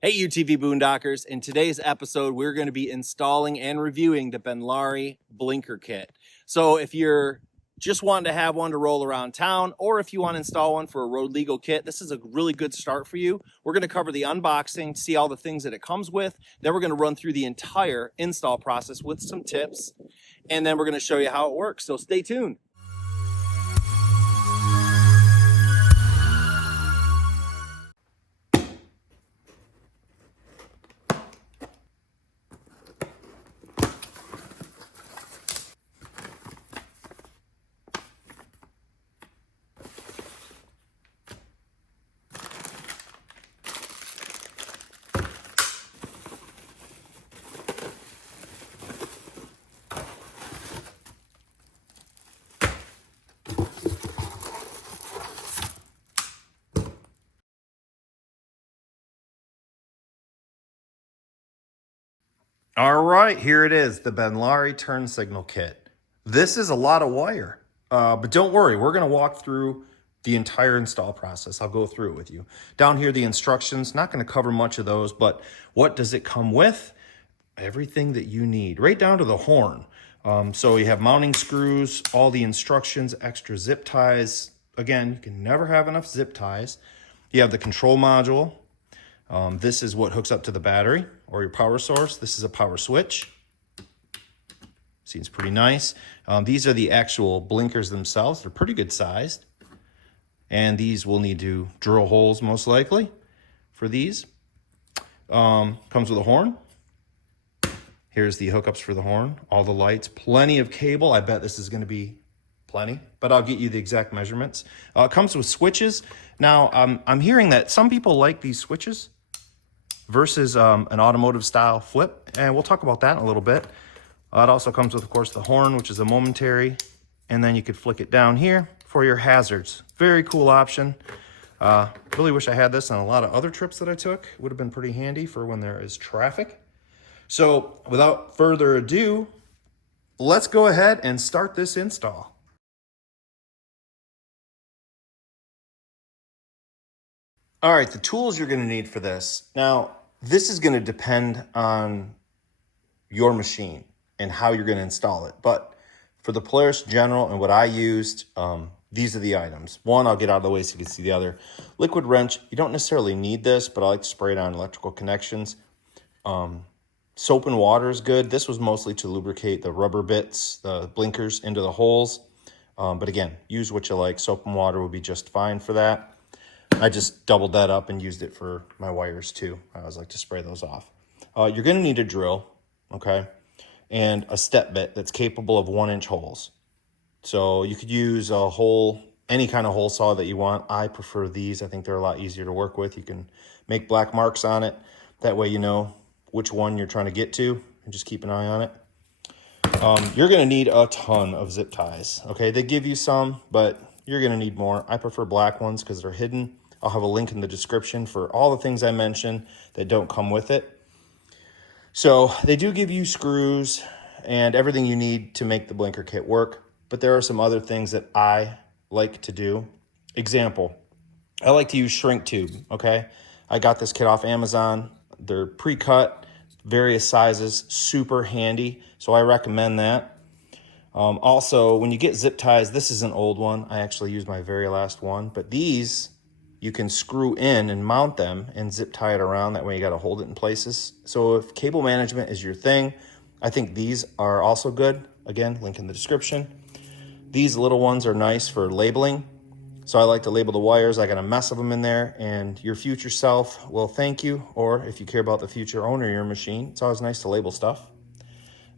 Hey UTV Boondockers, in today's episode we're going to be installing and reviewing the Benlari Blinker Kit. So if you're just wanting to have one to roll around town, or if you want to install one for a road legal kit, this is a really good start for you. We're going to cover the unboxing, see all the things that it comes with, then we're going to run through the entire install process with some tips, and then we're going to show you how it works, so stay tuned. All right, here it is, the Benlari turn signal kit. This is a lot of wire, but don't worry, we're gonna walk through the entire install process. I'll go through it with you. Down here, the instructions, not gonna cover much of those, but what does it come with? Everything that you need, right down to the horn. So you have mounting screws, all the instructions, extra zip ties. Again, you can never have enough zip ties. You have the control module. This is what hooks up to the battery or your power source. This is a power switch. Seems pretty nice. These are the actual blinkers themselves. They're pretty good sized. And these will need to drill holes most likely for these. Comes with a horn. Here's the hookups for the horn, all the lights, plenty of cable. I bet this is going to be plenty, but I'll get you the exact measurements. It comes with switches. Now, I'm hearing that some people like these switches versus an automotive style flip, and we'll talk about that in a little bit. It also comes with, of course, the horn, which is a momentary, and then you could flick it down here for your hazards. Very cool option. Really wish I had this on a lot of other trips that I took. It would have been pretty handy for when there is traffic. So without further ado, let's go ahead and start this install. All right, the tools you're going to need for this. Now, this is going to depend on your machine and how you're going to install it. But for the Polaris General and what I used, these are the items. One, I'll get out of the way so you can see the other. Liquid wrench, you don't necessarily need this, but I like to spray it on electrical connections. Soap and water is good. This was mostly to lubricate the rubber bits, the blinkers into the holes. But again, use what you like. Soap and water would be just fine for that. I just doubled that up and used it for my wires too. I always like to spray those off. You're gonna need a drill, okay? And a step bit that's capable of 1-inch holes. So you could use a hole, any kind of hole saw that you want. I prefer these. I think they're a lot easier to work with. You can make black marks on it. That way you know which one you're trying to get to and just keep an eye on it. You're gonna need a ton of zip ties, okay? They give you some, but you're gonna need more. I prefer black ones because they're hidden. I'll have a link in the description for all the things I mentioned that don't come with it. So they do give you screws and everything you need to make the blinker kit work, but there are some other things that I like to do. Example, I like to use shrink tube, okay? I got this kit off Amazon. They're pre-cut, various sizes, super handy, so I recommend that. Also, when you get zip ties, this is an old one. I actually used my very last one, but these you can screw in and mount them and zip tie it around. That way you got to hold it in places. So if cable management is your thing, I think these are also good. Again, link in the description. These little ones are nice for labeling. So I like to label the wires. I got a mess of them in there, and your future self will thank you. Or if you care about the future owner of your machine, it's always nice to label stuff.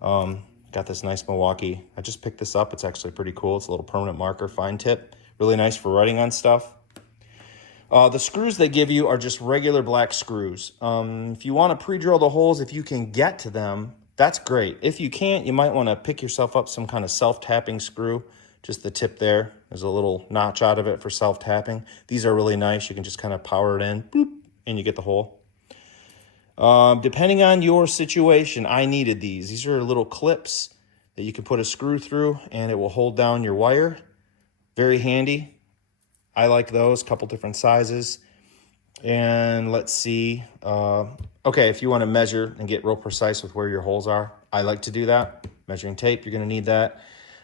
Got this nice Milwaukee. I just picked this up. It's actually pretty cool. It's a little permanent marker, fine tip. Really nice for writing on stuff. The screws they give you are just regular black screws. If you want to pre-drill the holes, if you can get to them, that's great. If you can't, you might want to pick yourself up some kind of self-tapping screw. Just the tip there. There's a little notch out of it for self-tapping. These are really nice. You can just kind of power it in, boop, and you get the hole. Depending on your situation, I needed these. These are little clips that you can put a screw through and it will hold down your wire. Very handy. I like those, couple different sizes. And let's see. Okay, if you want to measure and get real precise with where your holes are, I like to do that. Measuring tape, you're going to need that.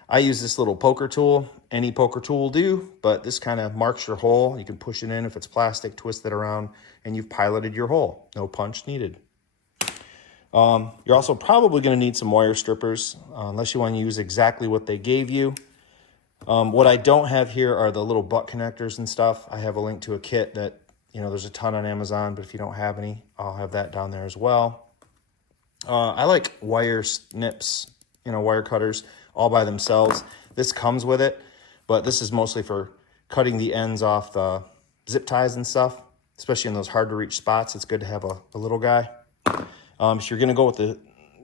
I use this little poker tool. Any poker tool will do, but this kind of marks your hole. You can push it in if it's plastic, twist it around, and you've piloted your hole. No punch needed. You're also probably going to need some wire strippers, unless you want to use exactly what they gave you. What I don't have here are the little butt connectors and stuff. I have a link to a kit that, there's a ton on Amazon, but if you don't have any, I'll have that down there as well. I like wire snips, wire cutters all by themselves. This comes with it, but this is mostly for cutting the ends off the zip ties and stuff, especially in those hard to reach spots. It's good to have a little guy. If you're going to go with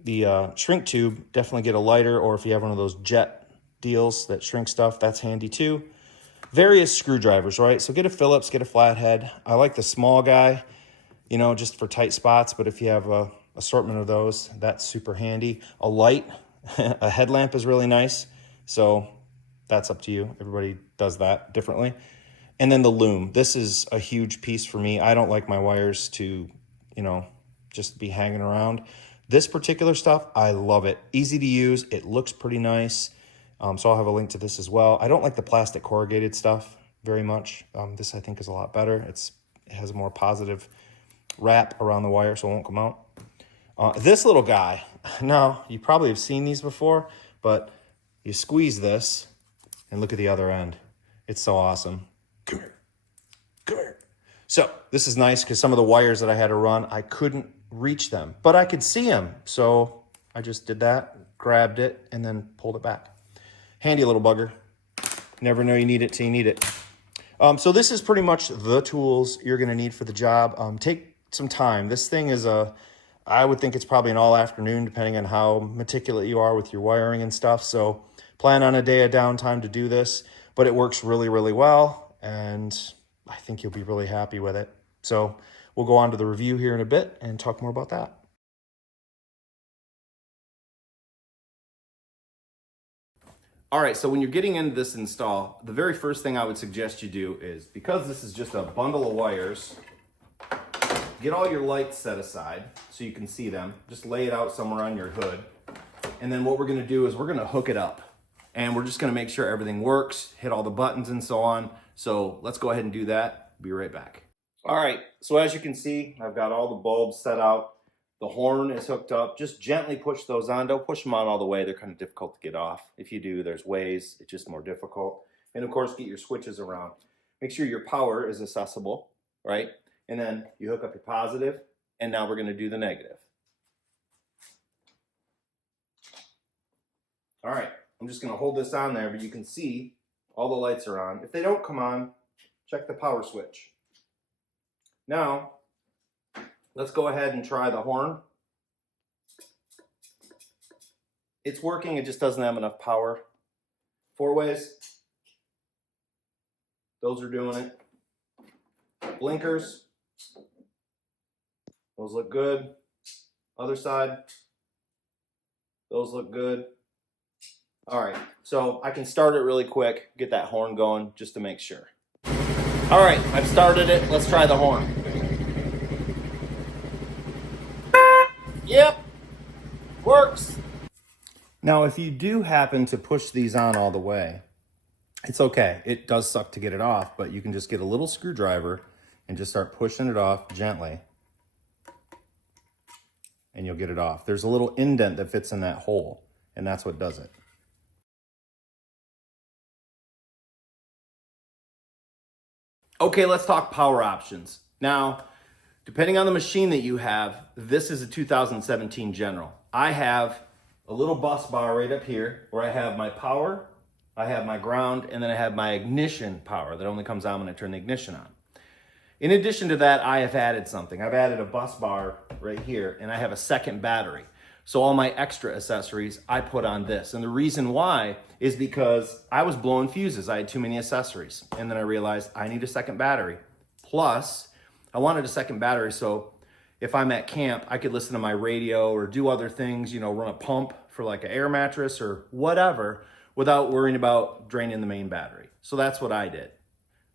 the shrink tube, definitely get a lighter, or if you have one of those jet deals that shrink stuff, that's handy too. Various screwdrivers, right? So get a Phillips, get a flathead. I like the small guy, just for tight spots, but if you have a assortment of those, that's super handy. A light, a headlamp is really nice. So that's up to you. Everybody does that differently. And then the loom. This is a huge piece for me. I don't like my wires to, just be hanging around. This particular stuff, I love it. Easy to use. It looks pretty nice. So I'll have a link to this as well. I don't like the plastic corrugated stuff very much. This I think is a lot better. It has a more positive wrap around the wire so it won't come out. This little guy, now you probably have seen these before, but you squeeze this and look at the other end. It's so awesome. Come here. Come here. So this is nice because some of the wires that I had to run, I couldn't reach them, but I could see them. So I just did that, grabbed it, and then pulled it back. Handy little bugger. Never know you need it till you need it. So this is pretty much the tools you're going to need for the job. Take some time. This thing is I would think it's probably an all afternoon, depending on how meticulous you are with your wiring and stuff. So plan on a day of downtime to do this, but it works really, really well. And I think you'll be really happy with it. So we'll go on to the review here in a bit and talk more about that. All right, so when you're getting into this install, the very first thing I would suggest you do is, because this is just a bundle of wires, get all your lights set aside so you can see them. Just lay it out somewhere on your hood. And then what we're gonna do is we're gonna hook it up. And we're just gonna make sure everything works, hit all the buttons and so on. So let's go ahead and do that. Be right back. All right, so as you can see, I've got all the bulbs set out. The horn is hooked up. Just gently push those on. Don't push them on all the way. They're kind of difficult to get off. If you do, there's ways. It's just more difficult. And of course, get your switches around. Make sure your power is accessible, right? And then you hook up your positive, and now we're going to do the negative. All right, I'm just going to hold this on there, but you can see all the lights are on. If they don't come on, check the power switch. Now, let's go ahead and try the horn. It's working, it just doesn't have enough power. 4-ways, those are doing it. Blinkers, those look good. Other side, those look good. All right, so I can start it really quick, get that horn going just to make sure. All right, I've started it. Let's try the horn. Yep, works. Now, if you do happen to push these on all the way, it's okay. It does suck to get it off, but you can just get a little screwdriver and just start pushing it off gently, and you'll get it off. There's a little indent that fits in that hole, and that's what does it. Okay, let's talk power options. Now, depending on the machine that you have, this is a 2017 General. I have a little bus bar right up here where I have my power, I have my ground, and then I have my ignition power that only comes on when I turn the ignition on. In addition to that, I have added something. I've added a bus bar right here, and I have a second battery. So all my extra accessories I put on this. And the reason why is because I was blowing fuses. I had too many accessories. And then I realized I need a second battery. Plus, I wanted a second battery so if I'm at camp, I could listen to my radio or do other things, run a pump for like an air mattress or whatever without worrying about draining the main battery. So that's what I did.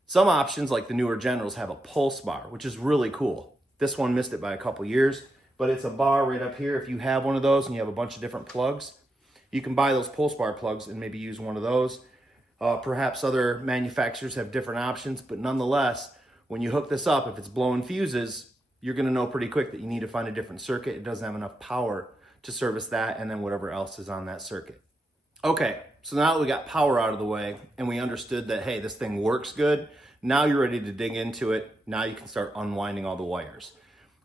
Some options, like the newer Generals, have a pulse bar, which is really cool. This one missed it by a couple years, but it's a bar right up here. If you have one of those and you have a bunch of different plugs, you can buy those pulse bar plugs and maybe use one of those. Perhaps other manufacturers have different options, but nonetheless, when you hook this up, if it's blowing fuses, you're gonna know pretty quick that you need to find a different circuit. It doesn't have enough power to service that and then whatever else is on that circuit. Okay, so now that we got power out of the way and we understood that, hey, this thing works good, now you're ready to dig into it. Now you can start unwinding all the wires.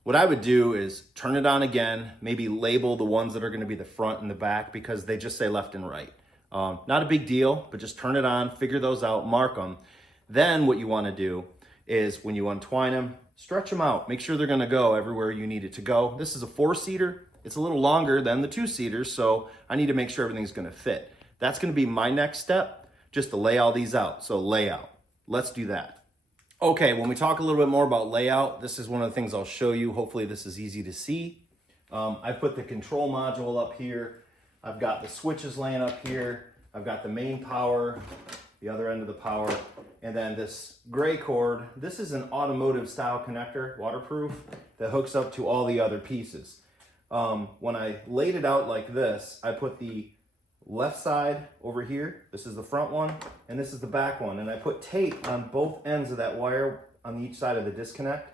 What I would do is turn it on again, maybe label the ones that are gonna be the front and the back because they just say left and right. Not a big deal, but just turn it on, figure those out, mark them. Then what you wanna do is when you untwine them, stretch them out. Make sure they're gonna go everywhere you need it to go. This is a 4-seater. It's a little longer than the 2-seaters, so I need to make sure everything's gonna fit. That's gonna be my next step, just to lay all these out. So layout, let's do that. Okay, when we talk a little bit more about layout, this is one of the things I'll show you. Hopefully this is easy to see. I put the control module up here. I've got the switches laying up here. I've got the main power, the other end of the power, and then this gray cord. This is an automotive style connector, waterproof, that hooks up to all the other pieces. When I laid it out like this, I put the left side over here. This is the front one, and this is the back one. And I put tape on both ends of that wire on each side of the disconnect.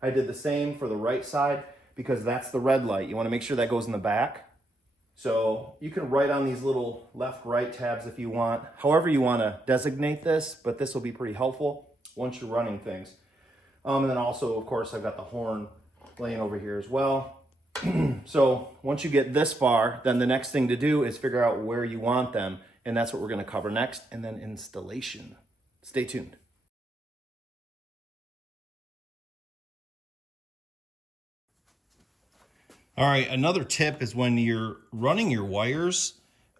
I did the same for the right side because that's the red light. You want to make sure that goes in the back. So you can write on these little left-right tabs if you want, however you want to designate this, but this will be pretty helpful once you're running things. And then also, of course, I've got the horn laying over here as well. So once you get this far, then the next thing to do is figure out where you want them. And that's what we're going to cover next. And then installation. Stay tuned. All right, another tip is when you're running your wires,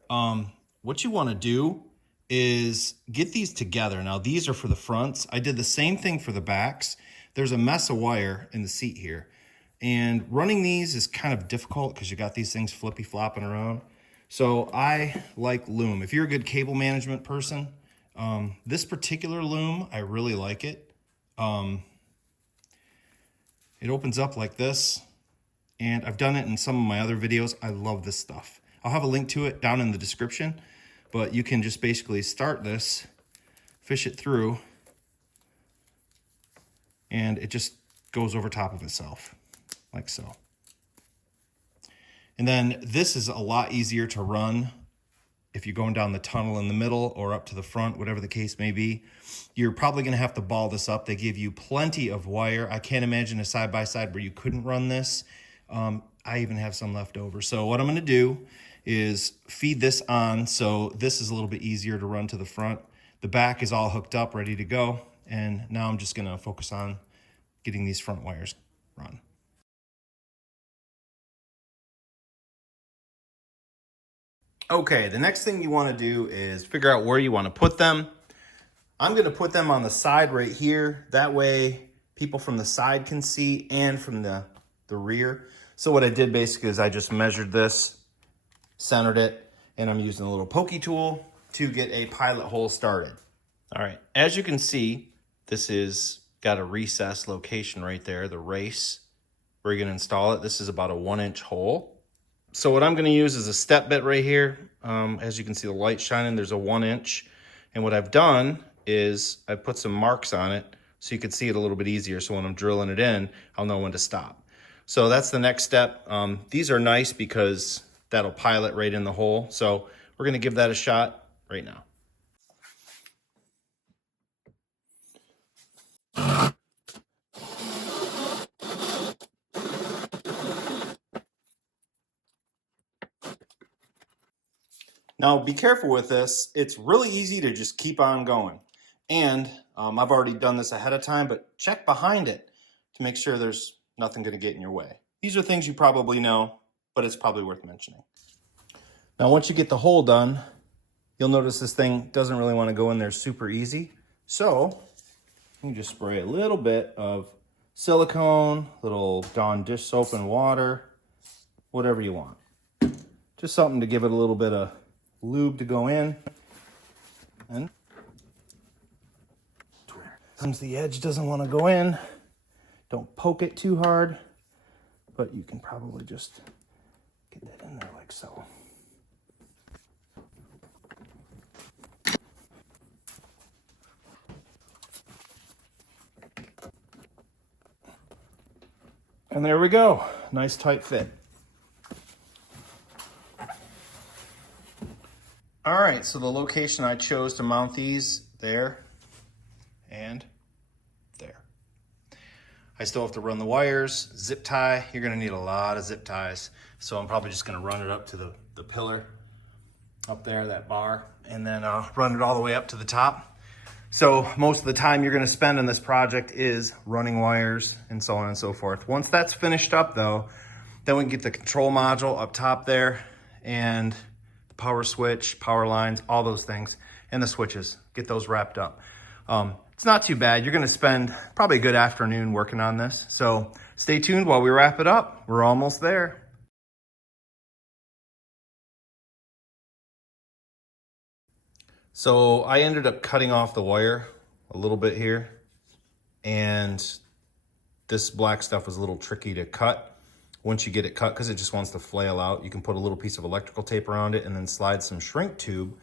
what you want to do is get these together. Now, these are for the fronts. I did the same thing for the backs. There's a mess of wire in the seat here. And running these is kind of difficult because you got these things flippy flopping around. So I like loom. If you're a good cable management person, this particular loom, I really like it. It opens up like this, and I've done it in some of my other videos. I love this stuff. I'll have a link to it down in the description, but you can just basically start this, fish it through, and it just goes over top of itself. Like so. And then this is a lot easier to run if you're going down the tunnel in the middle or up to the front, whatever the case may be. You're probably going to have to ball this up. They give you plenty of wire. I can't imagine a side-by-side where you couldn't run this. I even have some left over. So what I'm going to do is feed this on so this is a little bit easier to run to the front. The back is all hooked up, ready to go. And now I'm just going to focus on getting these front wires run. Okay, the next thing you want to do is figure out where you want to put them. I'm going to put them on the side right here. That way people from the side can see and from the rear. So what I did basically is I just measured this, centered it, and I'm using a little pokey tool to get a pilot hole started. All right, as you can see, this is got a recess location right there, the race where you're going to install it. This is about a 1-inch hole. So what I'm going to use is a step bit right here. As you can see the light shining, there's a 1-inch. And what I've done is I put some marks on it so you can see it a little bit easier. So when I'm drilling it in, I'll know when to stop. So that's the next step. These are nice because that'll pilot right in the hole. So we're going to give that a shot right now. Now be careful with this. It's really easy to just keep on going. And I've already done this ahead of time, but check behind it to make sure there's nothing going to get in your way. These are things you probably know, but it's probably worth mentioning. Now once you get the hole done, you'll notice this thing doesn't really want to go in there super easy. So you can just spray a little bit of silicone, little Dawn dish soap and water, whatever you want. Just something to give it a little bit of lube to go in. And Sometimes the edge doesn't want to go in. Don't poke it too hard, but you can probably just get that in there like so. And there we go. Nice tight fit. All right, so the location I chose to mount these, there and there. I still have to run the wires, zip tie. You're gonna need a lot of zip ties. So I'm probably just gonna run it up to the pillar up there, that bar, and then run it all the way up to the top. So most of the time you're gonna spend on this project is running wires and so on and so forth. Once that's finished up though, then we can get the control module up top there and the power switch, power lines, all those things, and the switches, get those wrapped up. It's not too bad. You're gonna spend probably a good afternoon working on this. So stay tuned while we wrap it up. We're almost there. So I ended up cutting off the wire a little bit here, and this black stuff was a little tricky to cut. Once you get it cut, because it just wants to flail out, you can put a little piece of electrical tape around it and then slide some shrink tube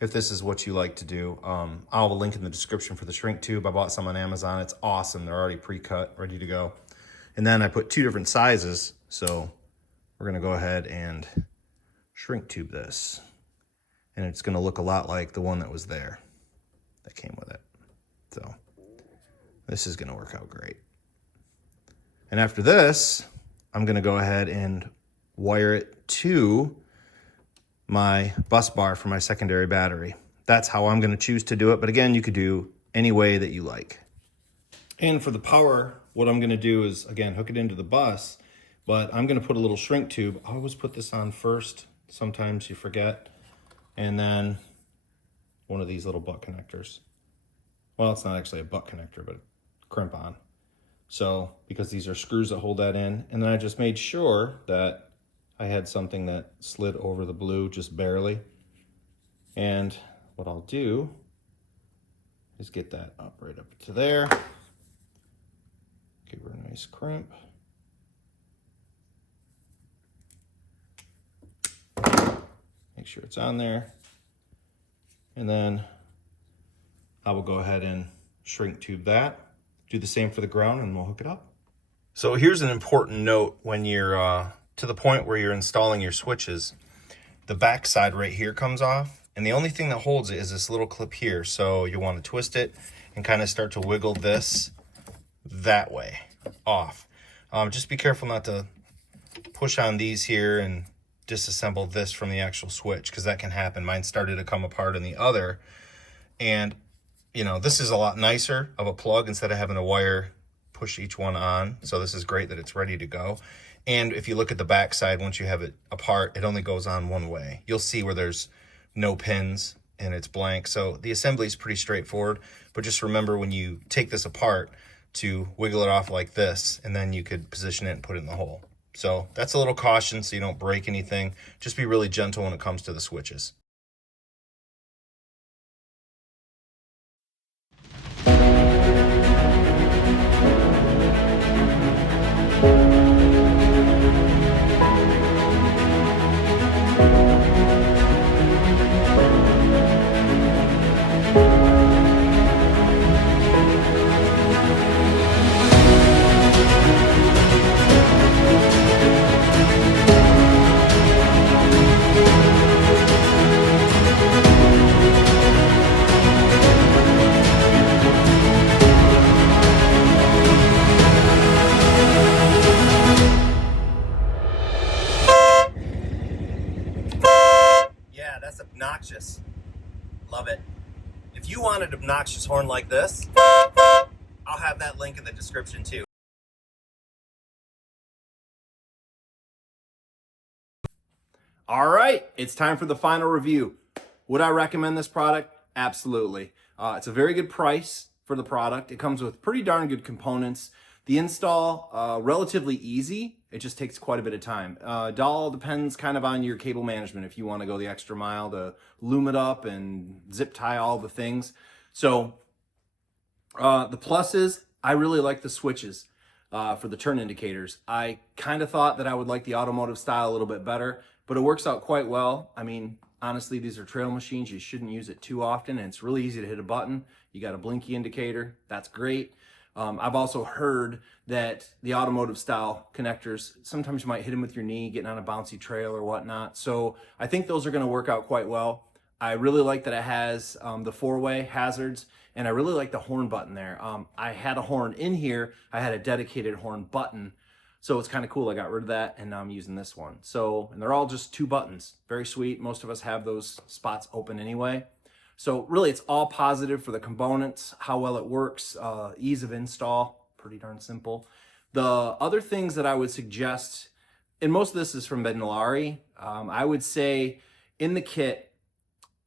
if this is what you like to do. I'll have a link in the description for the shrink tube. I bought some on Amazon. It's awesome. They're already pre-cut, ready to go. And then I put 2 different sizes. So we're gonna go ahead and shrink tube this. And it's gonna look a lot like the one that was there, that came with it. So this is gonna work out great. And after this, I'm gonna go ahead and wire it to my bus bar for my secondary battery. That's how I'm gonna choose to do it. But again, you could do any way that you like. And for the power, what I'm gonna do is, again, hook it into the bus, but I'm gonna put a little shrink tube. I always put this on first. Sometimes you forget. And then one of these little butt connectors. Well, it's not actually a butt connector, but crimp on. So, because these are screws that hold that in. And then I just made sure that I had something that slid over the blue just barely. And what I'll do is get that up right up to there. Give her a nice crimp. Make sure it's on there. And then I will go ahead and shrink tube that. Do the same for the ground and we'll hook it up. So here's an important note when you're to the point where you're installing your switches. The back side right here comes off, and the only thing that holds it is this little clip here. So you want to twist it and kind of start to wiggle this that way off. Just be careful not to push on these here and disassemble this from the actual switch, because that can happen. Mine started to come apart in the other, and you know, this is a lot nicer of a plug instead of having a wire push each one on. So this is great that it's ready to go. And if you look at the back side, once you have it apart, it only goes on one way. You'll see where there's no pins and it's blank. So the assembly is pretty straightforward, but just remember when you take this apart to wiggle it off like this, and then you could position it and put it in the hole. So that's a little caution so you don't break anything. Just be really gentle when it comes to the switches. Obnoxious. Love it. If you want an obnoxious horn like this, I'll have that link in the description too. All right, it's time for the final review. Would I recommend this product? Absolutely. It's a very good price for the product. It comes with pretty darn good components. The install, relatively easy. It just takes quite a bit of time. It all depends kind of on your cable management if you want to go the extra mile to loom it up and zip tie all the things. So The pluses, I really like the switches for the turn indicators. I kind of thought that I would like the automotive style a little bit better, but it works out quite well. I mean, honestly, these are trail machines. You shouldn't use it too often, and it's really easy to hit a button. You got a blinky indicator. That's great. I've also heard that the automotive style connectors, sometimes you might hit them with your knee, getting on a bouncy trail or whatnot. So I think those are going to work out quite well. I really like that it has the four-way hazards, and I really like the horn button there. I had a horn in here. I had a dedicated horn button, so it's kind of cool. I got rid of that, and now I'm using this one. So, and they're all just 2 buttons. Very sweet. Most of us have those spots open anyway. So really, it's all positive for the components, how well it works, ease of install, pretty darn simple. The other things that I would suggest, and most of this is from Benlari, I would say in the kit,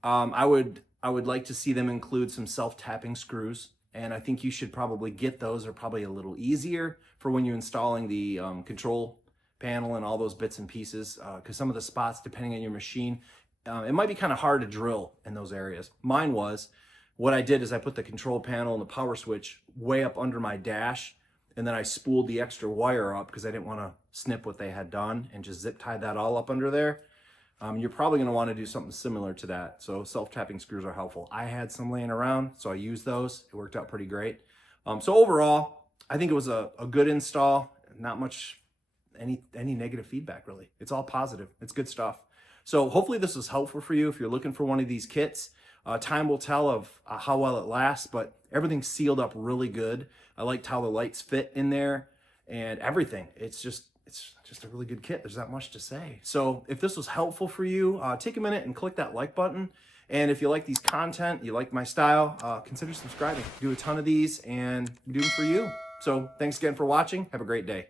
I would like to see them include some self-tapping screws, and I think you should probably get those. They're probably a little easier for when you're installing the control panel and all those bits and pieces, because some of the spots, depending on your machine, it might be kind of hard to drill in those areas. Mine was. What I did is I put the control panel and the power switch way up under my dash, and then I spooled the extra wire up because I didn't want to snip what they had done, and just zip tied that all up under there. You're probably going to want to do something similar to that. So self-tapping screws are helpful. I had some laying around, so I used those. It worked out pretty great. So overall, I think it was a good install. Not much, any negative feedback really. It's all positive. It's good stuff. So hopefully this was helpful for you if you're looking for one of these kits. Time will tell of how well it lasts, but everything's sealed up really good. I liked how the lights fit in there and everything. It's just a really good kit. There's not much to say. So if this was helpful for you, take a minute and click that like button. And if you like these content, you like my style, consider subscribing. Do a ton of these and do them for you. So thanks again for watching. Have a great day.